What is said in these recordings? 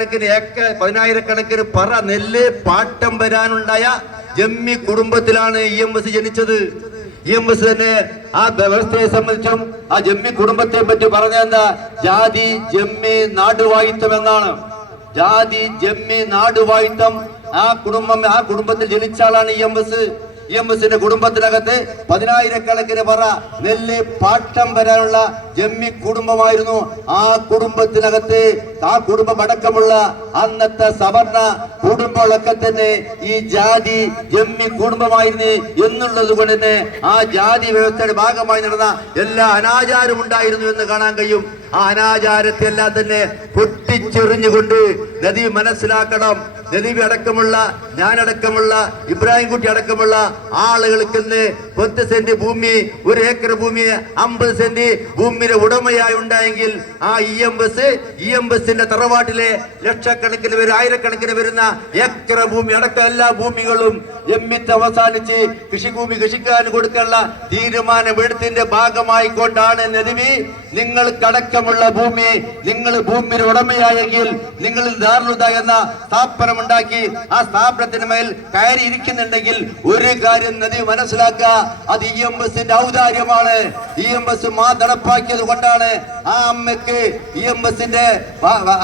കണക്കിന് ഏക്ക പതിനായിരക്കണക്കിന് പറ നെല്ല് പാട്ടം വരാനുണ്ടായ ജമ്മി കുടുംബത്തിലാണ് ഇ എം എസ് ജനിച്ചത്. ഇ എം എസ് തന്നെ ആ വ്യവസ്ഥയെ സംബന്ധിച്ചും ആ ജമ്മി കുടുംബത്തെ പറ്റി പറഞ്ഞ എന്താ? ജാതി ജമ്മി നാടുവായിത്തം എന്നാണ്. ജാതി ജമ്മി നാടുവായിത്തം ആ കുടുംബം ആ കുടുംബത്തിൽ ജനിച്ച ആളാണ് E M S. E M എസിന്റെ കുടുംബത്തിനകത്ത് പതിനായിരക്കണക്കിന് പറ നെല്ല് പാട്ടം വരാനുള്ള ജമ്മി കുടുംബമായിരുന്നു. ആ കുടുംബത്തിനകത്ത് ആ കുടുംബം അടക്കമുള്ള അന്നത്തെ സവർണ കുടുംബങ്ങളൊക്കെ തന്നെ ഈ ജാതി ജമ്മി കുടുംബമായിരുന്നു എന്നുള്ളത് കൊണ്ട് തന്നെ ആ ജാതി വ്യവസ്ഥയുടെ ഭാഗമായി നടന്ന എല്ലാ അനാചാരവും ഉണ്ടായിരുന്നു എന്ന് കാണാൻ കഴിയും. ആ അനാചാരത്തെ എല്ലാം തന്നെ പൊട്ടിച്ചെറിഞ്ഞുകൊണ്ട് നദി മനസ്സിലാക്കണം. നദീബി അടക്കമുള്ള ഞാനടക്കമുള്ള ഇബ്രാഹിം കുട്ടി അടക്കമുള്ള ആളുകൾക്ക് ഇന്ന് പത്ത് സെന്റ് ഭൂമി ഒരു ഏക്കർ ഭൂമി അമ്പത് സെന്റ് ഭൂമിയുടെ ഉടമയായി ഉണ്ടായെങ്കിൽ ആ E M S E M ബസിന്റെ തറവാട്ടിലെ ലക്ഷക്കണക്കിന് പേര് ആയിരക്കണക്കിന് വരുന്ന ഏക്കർ ഭൂമി അടക്കം എല്ലാ ഭൂമികളും എമ്മിത്ത് അവസാനിച്ച് കൃഷിഭൂമി കൃഷിക്കാരന് കൊടുക്കാനുള്ള തീരുമാനം എടുത്തിന്റെ ഭാഗമായി കൊണ്ടാണ് നദിവി. നിങ്ങൾക്കടക്കമുള്ള ഭൂമി നിങ്ങൾ ഭൂമിയുടെ ഉടമയായെങ്കിൽ നിങ്ങൾ ധാരണ എന്ന സ്ഥാപനം ഉണ്ടാക്കി ആ സ്ഥാപനത്തിന് മേൽ കയറി ഇരിക്കുന്നുണ്ടെങ്കിൽ ഒരു കാര്യം നദി മനസ്സിലാക്കുക. അത് ഇ എം എസിന്റെ ഔദാര്യമാണ്. ഇ എം എസ് മാ നടപ്പാക്കിയത് കൊണ്ടാണ് ആ അമ്മയ്ക്ക് ഇ എം എസിന്റെ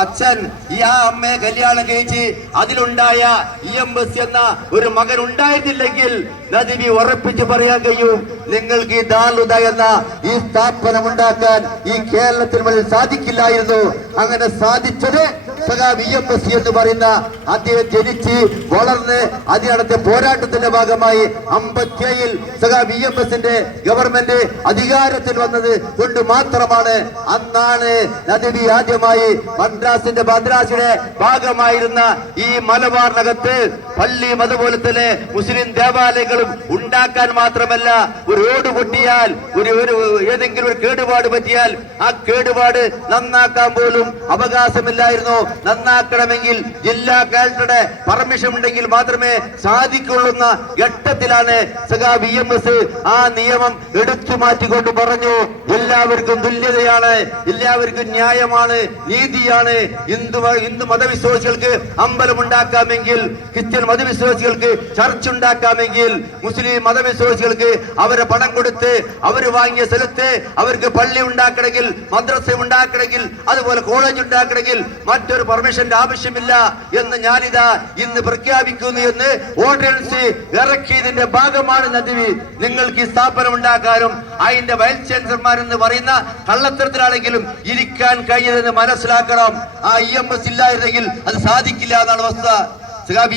അച്ഛൻ ഈ ആ അമ്മയെ കല്യാണം കഴിച്ച് അതിലുണ്ടായ ഇ എം എസ് എന്ന ഒരു മകൻ ഉണ്ടായിട്ടില്ലെങ്കിൽ നദിവി ഉറപ്പിച്ച് പറയാൻ കഴിയും. നിങ്ങൾക്ക് ഈ ദാലുദ എന്ന ഈ സ്ഥാപനം ഉണ്ടാക്കാൻ ഈ കേരളത്തിന് മുന്നിൽ സാധിക്കില്ലായിരുന്നു. അങ്ങനെ സാധിച്ചത് സഖാബ് വി എം എസ് എന്ന് പറയുന്ന അദ്ദേഹം ജനിച്ച് വളർന്ന് അതിനടുത്ത പോരാട്ടത്തിന്റെ ഭാഗമായി അമ്പത്തിയേഴിൽ സദാ വി എം എസിന്റെ ഗവൺമെന്റ് അധികാരത്തിൽ വന്നത് കൊണ്ട് മാത്രമാണ്. അന്നാണ് നദവി ആദ്യമായി മദ്രാസിന്റെ മദ്രാസിയുടെ ഭാഗമായിരുന്ന ഈ മലബാറിനകത്ത് പള്ളിയും അതുപോലെ തന്നെ മുസ്ലിം ദേവാലയങ്ങളും ഉണ്ടാക്കാൻ മാത്രമല്ല ഒരു ഓട് പൊട്ടിയാൽ ഒരു ഒരു ഏതെങ്കിലും ഒരു കേടുപാട് പറ്റിയാൽ ആ കേടുപാട് നന്നാക്കാൻ പോലും അവകാശമില്ലായിരുന്നു. നന്നാക്കണമെങ്കിൽ ജില്ലാ കളക്ടറുടെ പെർമിഷൻ ഉണ്ടെങ്കിൽ മാത്രമേ സാധിക്കുള്ളുന്ന ഘട്ടത്തിലാണ് സഖാ വി എം എസ് ആ നിയമം എടുത്തു മാറ്റിക്കൊണ്ട് പറഞ്ഞു. എല്ലാവർക്കും തുല്യതയാണ് എല്ലാവർക്കും ന്യായമാണ് നീതിയാണ്. ഹിന്ദു ഹിന്ദു മതവിശ്വാസികൾക്ക് അമ്പലം ഉണ്ടാക്കാമെങ്കിൽ ക്രിസ്ത്യൻ മതവിശ്വാസികൾക്ക് ചർച്ച് ഉണ്ടാക്കാമെങ്കിൽ മുസ്ലിം മതവിശ്വാസികൾക്ക് അവരെ പണം കൊടുത്ത് അവർ വാങ്ങിയ സ്ഥലത്ത് അവർക്ക് പള്ളി ഉണ്ടാക്കണമെങ്കിൽ മദ്രസ ഉണ്ടാക്കണമെങ്കിൽ അതുപോലെ കോളേജ് ഉണ്ടാക്കണമെങ്കിൽ മറ്റൊരു പെർമിഷന്റെ ആവശ്യമില്ല എന്ന് ഞാനിതാ ഇന്ന് പ്രഖ്യാപിക്കുന്നു എന്ന് ഓർഡിനൻസ് ഇറക്കിയതിന്റെ ഭാഗമാണ് നദിവി നിങ്ങൾക്ക് ഈ സ്ഥാപനം ഉണ്ടാക്കാനും അതിന്റെ വൈസ് ചാൻസലർമാരെന്ന് പറയുന്ന കള്ളത്തരത്തിലാണെങ്കിലും ഇരിക്കാൻ കഴിയുന്നതെന്ന് മനസ്സിലാക്കണം. ആ ഇ എം എസ് ഇല്ലായിരുന്നെങ്കിൽ അത് സാധിക്കില്ല എന്നാണ് വസ്തുത.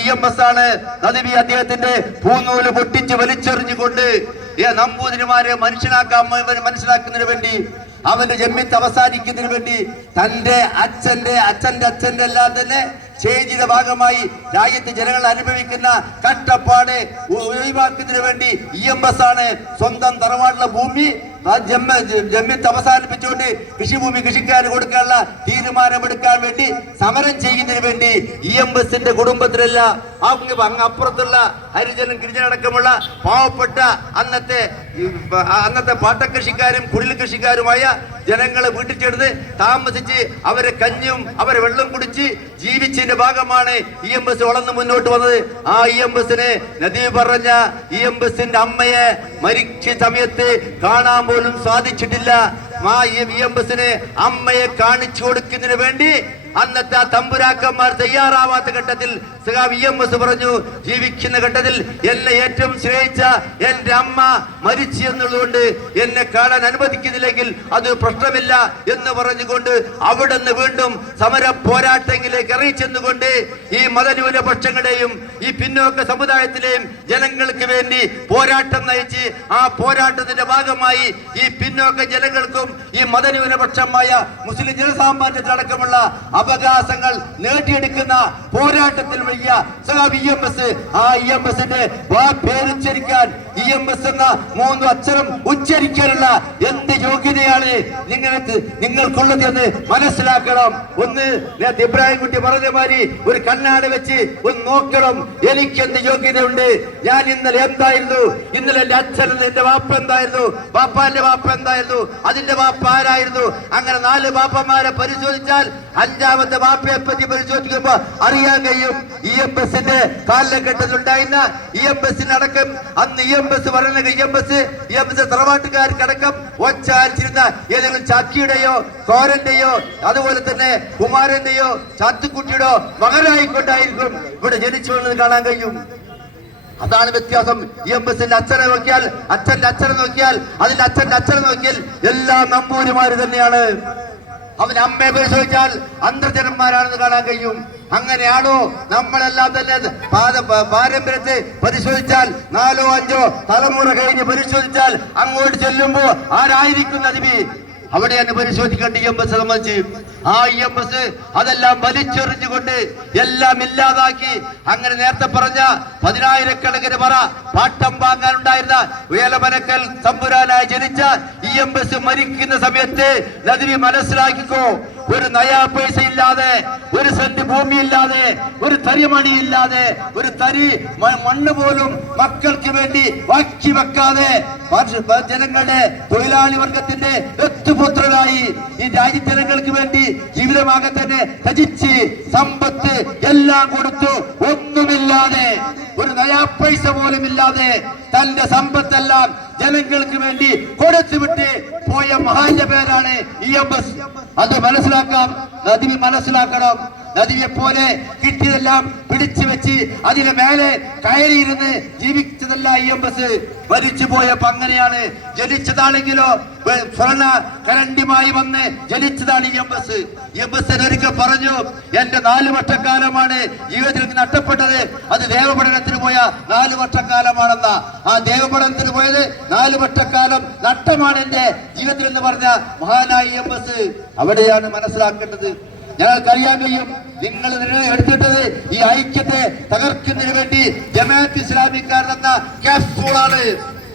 ഇ എം എസ് ആണ്. നദിവി അദ്ദേഹത്തിന്റെ പൂന്നൂൽ പൊട്ടിച്ച് വലിച്ചെറിഞ്ഞുകൊണ്ട് നമ്പൂതിരിമാരെ മനുഷ്യനാക്കാൻ മനസ്സിലാക്കുന്നതിന് വേണ്ടി അവന്റെ ജന്മിത്ത് അവസാനിക്കുന്നതിന് വേണ്ടി തന്റെ അച്ഛന്റെ അച്ഛന്റെ അച്ഛന്റെ എല്ലാം തന്നെ ചേഞ്ചിന്റെ ഭാഗമായി രാജ്യത്തെ ജനങ്ങൾ അനുഭവിക്കുന്ന കട്ടപ്പാട് ഒഴിവാക്കുന്നതിന് വേണ്ടി ഇ എം എസ് ആണ് സ്വന്തം തറവാട്ടിലെ ഭൂമി. ആ ജമ്മ ജമ്മിത്ത് അവസാനിപ്പിച്ചുകൊണ്ട് കൃഷിഭൂമി കൃഷിക്കാർ കൊടുക്കാനുള്ള തീരുമാനമെടുക്കാൻ വേണ്ടി സമരം ചെയ്യുന്നതിന് വേണ്ടി ഇ എം എസിന്റെ കുടുംബത്തിലല്ല അങ്ങ് അങ്ങ് അപ്പുറത്തുള്ള ഹരിജനും ഗിരിജനടക്കമുള്ള പാവപ്പെട്ട അന്നത്തെ അന്നത്തെ പാട്ടക്കൃഷിക്കാരും കുടിൽ കൃഷിക്കാരുമായ ജനങ്ങളെ വീട്ടിൽ ചേർന്ന് താമസിച്ച് അവരെ കഞ്ഞും അവരെ വെള്ളം കുടിച്ച് ജീവിച്ചതിന്റെ ഭാഗമാണ് ഇ എം എസ് വളർന്ന് മുന്നോട്ട് വന്നത്. ആ ഇ എം എസിന് നദീ പറഞ്ഞ ഇ എം എസിന്റെ അമ്മയെ മരിച്ച സമയത്ത് കാണാൻ പോലും സാധിച്ചിട്ടില്ല. ആ ഇ എം ബസിന് അമ്മയെ കാണിച്ചു കൊടുക്കുന്നതിന് വേണ്ടി അന്നത്തെ ആ തമ്പുരാക്കന്മാർ തയ്യാറാവാത്ത ഘട്ടത്തിൽ സഖാവ് ഇ എം എസ് പറഞ്ഞു ജീവിക്കുന്ന ഘട്ടത്തിൽ എന്നെ ഏറ്റവും ശ്രേയിച്ച എന്റെ അമ്മ മരിച്ചു എന്നുള്ളതുകൊണ്ട് എന്നെ കാണാൻ അനുവദിക്കുന്നില്ലെങ്കിൽ അത് പ്രശ്നമില്ല എന്ന് പറഞ്ഞുകൊണ്ട് അവിടെ നിന്ന് വീണ്ടും സമര പോരാട്ടങ്ങളിലേക്ക് അറിയിച്ചെന്നുകൊണ്ട് ഈ മതന്യൂനപക്ഷങ്ങളുടെയും ഈ പിന്നോക്ക സമുദായത്തിലെയും ജനങ്ങൾക്ക് വേണ്ടി പോരാട്ടം നയിച്ച് ആ പോരാട്ടത്തിന്റെ ഭാഗമായി ഈ പിന്നോക്ക ജനങ്ങൾക്കും ഈ മതന്യൂനപക്ഷമായ മുസ്ലിം ജനസാമാന്യത്തിലടക്കമുള്ള അവകാശങ്ങൾ നേടിയെടുക്കുന്ന പോരാട്ടത്തിൽ വലിയ ഇ എം എസ് ആ ഇ എം എസിന്റെ പേരുച്ചരിക്കാൻ ഇ എം എസ് എന്ന മൂന്ന് അക്ഷരം ഉച്ചരിക്കാനുള്ള എന്ത് യോഗ്യതയാണ് നിങ്ങൾക്ക് നിങ്ങൾക്കുള്ളത് എന്ന് മനസ്സിലാക്കണം. ഒന്ന് നേരത്തെ ഇബ്രാഹിം കുട്ടി പറഞ്ഞ മാതിരി ഒരു കണ്ണാട് വെച്ച് ഒന്ന് നോക്കണം. എനിക്ക് എന്ത് യോഗ്യതയുണ്ട്? ഞാൻ ഇന്നലെ എന്തായിരുന്നു? ഇന്നലെ എന്റെ അച്ഛൻ എന്റെ വാപ്പ എന്തായിരുന്നു? വാപ്പാന്റെ വാപ്പ എന്തായിരുന്നു? അതിന്റെ വാപ്പ ആരായിരുന്നു? അങ്ങനെ നാല് വാപ്പന്മാരെ പരിശോധിച്ചാൽ അഞ്ചാമത്തെ വാപ്പയെ പറ്റി പരിശോധിക്കുമ്പോ അറിയാൻ കഴിയും. ഇ എം എസിന്റെ കാലഘട്ടത്തിലുണ്ടായിരുന്ന ഇ എം എസിനടക്കം അന്ന് ഇ എം എസ് പറയുന്ന E M S E M S തറവാട്ടുകാർക്കടക്കം ഒച്ചാരിച്ചിരുന്ന ഏതെങ്കിലും ചാക്കിയുടെയോ കോരന്റെയോ അതുപോലെ തന്നെ കുമാരന്റെയോ ചാത്തുക്കുട്ടിയുടെയോ മകനായിക്കൊണ്ടായിരിക്കും ഇവിടെ ജനിച്ചു വന്നത് കാണാൻ കഴിയും. അതാണ് വ്യത്യാസം. ഇ എം എസിന്റെ അച്ഛനെ നോക്കിയാൽ അച്ഛന്റെ അച്ഛനെ നോക്കിയാൽ അതിന്റെ അച്ഛന്റെ അച്ഛനെ നോക്കിയാൽ എല്ലാ നമ്പൂരിമാര് തന്നെയാണ്. അവൻ അമ്മയെ പരിശോധിച്ചാൽ അന്തർജനന്മാരാണെന്ന് കാണാൻ കഴിയും. അങ്ങനെയാണോ? നമ്മളെല്ലാം തന്നെ പാരമ്പര്യത്തെ പരിശോധിച്ചാൽ നാലോ അഞ്ചോ തലമുറ കഴിഞ്ഞ് പരിശോധിച്ചാൽ അങ്ങോട്ട് ചെല്ലുമ്പോ ആരായിരിക്കും നദിബി അവിടെയാണ് പരിശോധിക്കേണ്ട ഇ എം എസ് സംബന്ധിച്ച്. ആ ഇ എം എസ് അതെല്ലാം വലിച്ചെറിഞ്ഞുകൊണ്ട് എല്ലാം ഇല്ലാതാക്കി. അങ്ങനെ നേരത്തെ പറഞ്ഞ പതിനായിരക്കണക്കിന് പറ പാട്ടം വാങ്ങാനുണ്ടായിരുന്ന വേലമനക്കൽ തമ്പുരാനായി ജനിച്ച ഇ എം എസ് മരിക്കുന്ന സമയത്ത് നദിവി മനസ്സിലാക്കിക്കോ ഒരു നയാ പൈസ ഇല്ലാതെ ഒരു സെന്റ് ഭൂമി ഇല്ലാതെ ഒരു തരി മണി ഇല്ലാതെ ഒരു തരി മണ്ണ് പോലും മക്കൾക്ക് വേണ്ടി വാക്കി വെക്കാതെ ജനങ്ങളുടെ തൊഴിലാളി വർഗത്തിന്റെ എത്തുപുത്രനായി ഈ രാജ്യജനങ്ങൾക്ക് വേണ്ടി ജീവിതമാകെ തന്നെ രചിച്ച് സമ്പത്ത് എല്ലാം കൊടുത്തു ഒന്നുമില്ലാതെ ഒരു നയാ പൈസ പോലും ഇല്ലാതെ തന്റെ സമ്പത്തെല്ലാം ജനങ്ങൾക്ക് വേണ്ടി കൊടുത്തുവിട്ട് പോയ മഹാന്റെ പേരാണ് ഇ എം എസ് അത് മനസ്സിലാക്കാം അതിന് മനസ്സിലാക്കണം. നദിയെ പോലെ കിട്ടിയതെല്ലാം പിടിച്ചു വെച്ച് അതിന് മേലെ കയറിയിരുന്ന് ജീവിച്ചതല്ല ഇ എം എസ് മരിച്ചു പോയപ്പോ അങ്ങനെയാണ് ജനിച്ചതാണെങ്കിലോ സ്വർണ കരണ്ടിമായി വന്ന് ജനിച്ചതാണ് E M S M S ഒരിക്കൽ പറഞ്ഞു എന്റെ നാല് വർഷക്കാലമാണ് ജീവിതത്തിൽ നഷ്ടപ്പെട്ടത്. അത് ദേവപഠനത്തിന് പോയ നാല് വർഷക്കാലമാണെന്ന. ആ ദേവപഠനത്തിന് പോയത് നാല് വർഷക്കാലം നഷ്ടമാണ് എന്റെ ജീവിതത്തിൽ എന്ന് പറഞ്ഞ മഹാനായ എം എസ് അവിടെയാണ് മനസ്സിലാക്കേണ്ടത്. ഞങ്ങൾക്കറിയാൻ കഴിയും നിങ്ങൾ എടുത്തിട്ടത് ഈ ഐക്യത്തെ തകർക്കുന്നതിന് വേണ്ടി ജമാഅത്ത് ഇസ്ലാമിക്കാർ എന്ന ക്യാപ്സൂളാണ്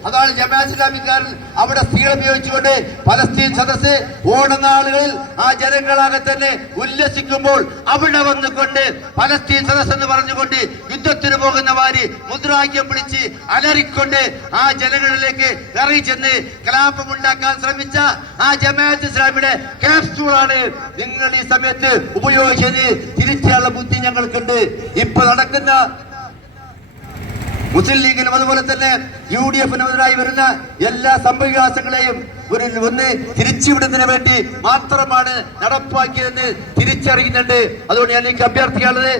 അതാണ് ജമാഅത്ത് ഇസ്ലാമിക്കാരൻ അവിടെ സ്ത്രീകളെ ഉപയോഗിച്ചുകൊണ്ട് പലസ്തീൻ സദസ് ഓണനാളുകളിൽ ആ ജനങ്ങളാകെ തന്നെ ഉല്ലസിക്കുമ്പോൾ അവിടെ വന്നുകൊണ്ട് പലസ്തീൻ സദസ് എന്ന് പറഞ്ഞുകൊണ്ട് യുദ്ധത്തിന് പോകുന്നവാര് മുദ്രാക്യം വിളിച്ച് അലറിക്കൊണ്ട് ആ ജനങ്ങളിലേക്ക് ഇറങ്ങി ചെന്ന് കലാപമുണ്ടാക്കാൻ ശ്രമിച്ച ആ ജമാഅത്ത് ഇസ്ലാമിയുടെ ക്യാപ്സൂളാണ് നിങ്ങൾ ഈ സമയത്ത് ഉപയോഗിച്ചത്. തിരിച്ചുള്ള ബുദ്ധി ഞങ്ങൾക്കുണ്ട്. ഇപ്പൊ നടക്കുന്ന മുസ്ലിം ലീഗിനും അതുപോലെ തന്നെ യു ഡി എഫിനെതിരായി വരുന്ന എല്ലാ സംഭവവികാസങ്ങളെയും ഒരു ഒന്ന് തിരിച്ചുവിടുന്നതിന് വേണ്ടി മാത്രമാണ് നടപ്പാക്കിയതെന്ന് തിരിച്ചറിയുന്നുണ്ട്. അതുകൊണ്ട് ഞാൻ എനിക്ക് അഭ്യർത്ഥിക്കാനുള്ളത്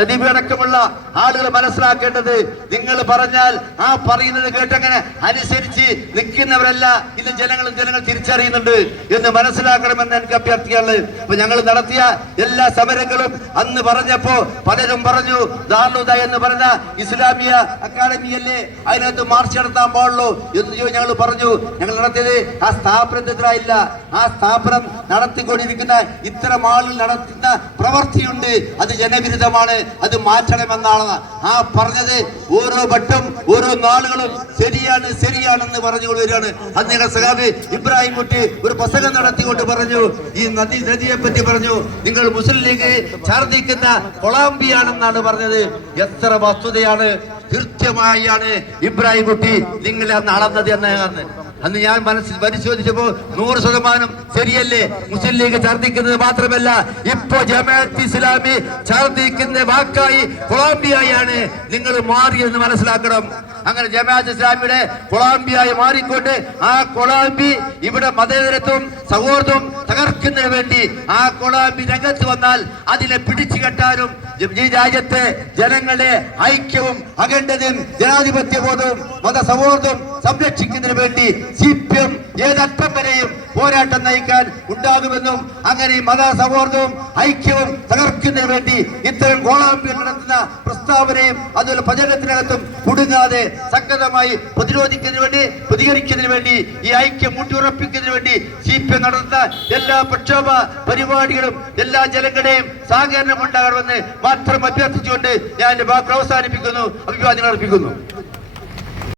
നദീപടക്കമുള്ള ആളുകൾ മനസ്സിലാക്കേണ്ടത് നിങ്ങൾ പറഞ്ഞാൽ ആ പറയുന്നത് കേട്ടങ്ങനെ അനുസരിച്ച് നിൽക്കുന്നവരല്ല ഇത് ജനങ്ങളും ജനങ്ങൾ തിരിച്ചറിയുന്നുണ്ട് എന്ന് മനസ്സിലാക്കണമെന്ന് എനിക്ക് അഭ്യർത്ഥിക്കാനുള്ളത്. അപ്പൊ ഞങ്ങൾ നടത്തിയ എല്ലാ സമരങ്ങളും അന്ന് പറഞ്ഞപ്പോ പലരും പറഞ്ഞു ദാർലുദ എന്ന് പറഞ്ഞ ഇസ്ലാമിയ അക്കാദമിയല്ലേ അതിനകത്ത് മാർച്ച് നടത്താൻ പാടുള്ളൂ എന്ന് ഞങ്ങൾ പറഞ്ഞു. ഞങ്ങൾ നടത്തിയത് ആ സ്ഥാപനത്തിനെതിരായില്ല. ആ സ്ഥാപനം നടത്തിക്കൊണ്ടിരിക്കുന്ന ഇത്തരം ആളുകൾ നടത്തുന്ന പ്രവൃത്തിയുണ്ട്. അത് ജനവിരുദ്ധമാണ്. അത് മാറ്റണമെന്നാണ്. ആ പറഞ്ഞത് ഓരോ വട്ടം ഓരോ നാളുകളും ശരിയാണ് ശരിയാണെന്ന് പറഞ്ഞുകൊണ്ട് വരികയാണ്. അന്നേരം സഹാബി ഇബ്രാഹിം കുട്ടി ഒരു പ്രസംഗം നടത്തിക്കൊണ്ട് പറഞ്ഞു ഈ നദി നദിയെ പറ്റി പറഞ്ഞു നിങ്ങൾ മുസ്ലിം ലീഗ് ഛർദിക്കുന്ന കൊളാമ്പിയാണെന്നാണ് പറഞ്ഞത്. എത്ര വസ്തുതയാണ് കൃത്യമായാണ് ഇബ്രാഹിം കുട്ടി നിങ്ങളെ അന്ന് അളന്നത് എന്നാണ് അന്ന് ഞാൻ മനസ്സിൽ പരിശോധിച്ചപ്പോൾ നൂറ് ശതമാനം ശരിയല്ലേ? മുസ്ലിം ലീഗ് ഛർദിക്കുന്നത് മാത്രമല്ല ഇപ്പൊ ജമാഅത്ത് ഇസ്ലാമി ഛർദിക്കുന്ന വാക്കായി കൊളംബിയയാണ് നിങ്ങൾ മാറിയെന്ന് മനസ്സിലാക്കണം. അങ്ങനെ ജമാഅത്ത് ഇസ്ലാമിയുടെ കൊളാമ്പിയായി മാറിക്കൊണ്ട് ആ കൊളാമ്പി ഇവിടെ മതേതരത്വം സൗഹൃദവും തകർക്കുന്നതിന് വേണ്ടി ആ കൊളാമ്പി രംഗത്ത് വന്നാൽ അതിനെ പിടിച്ചു കെട്ടാനും ഈ രാജ്യത്തെ ജനങ്ങളുടെ ഐക്യവും അഖണ്ഡതയും ജനാധിപത്യ ബോധവും മതസൗഹാർദ്ദവും സംരക്ഷിക്കുന്നതിന് വേണ്ടി സി പി എം ഏതറ്റം വരെയും പോരാട്ടം നയിക്കാൻ ഉണ്ടാകുമെന്നും അങ്ങനെ മത സൗഹാർദ്ദവും ഐക്യവും തകർക്കുന്നതിന് വേണ്ടി ഇത്തരം കോളാമ്പികൾ നടത്തുന്ന പ്രസ്താവനയും അതുപോലെ പ്രചരണത്തിനകത്തും കുടുങ്ങാതെ ശക്തമായി പ്രതിരോധിക്കുന്നതിന് വേണ്ടി പ്രതികരിക്കുന്നതിന് വേണ്ടി ഈ ഐക്യം മുട്ടിയുറപ്പിക്കുന്നതിന് വേണ്ടി സി പി എം നടത്തുന്ന എല്ലാ പ്രക്ഷോഭ പരിപാടികളും എല്ലാ ജനങ്ങളുടെയും സഹകരണം ഉണ്ടാകണമെന്ന് മാത്രം അഭ്യർത്ഥിച്ചുകൊണ്ട് ഞാൻ എന്റെ വാക്ക് അവസാനിപ്പിക്കുന്നു അഭിവാദ്യങ്ങൾ അർപ്പിക്കുന്നു.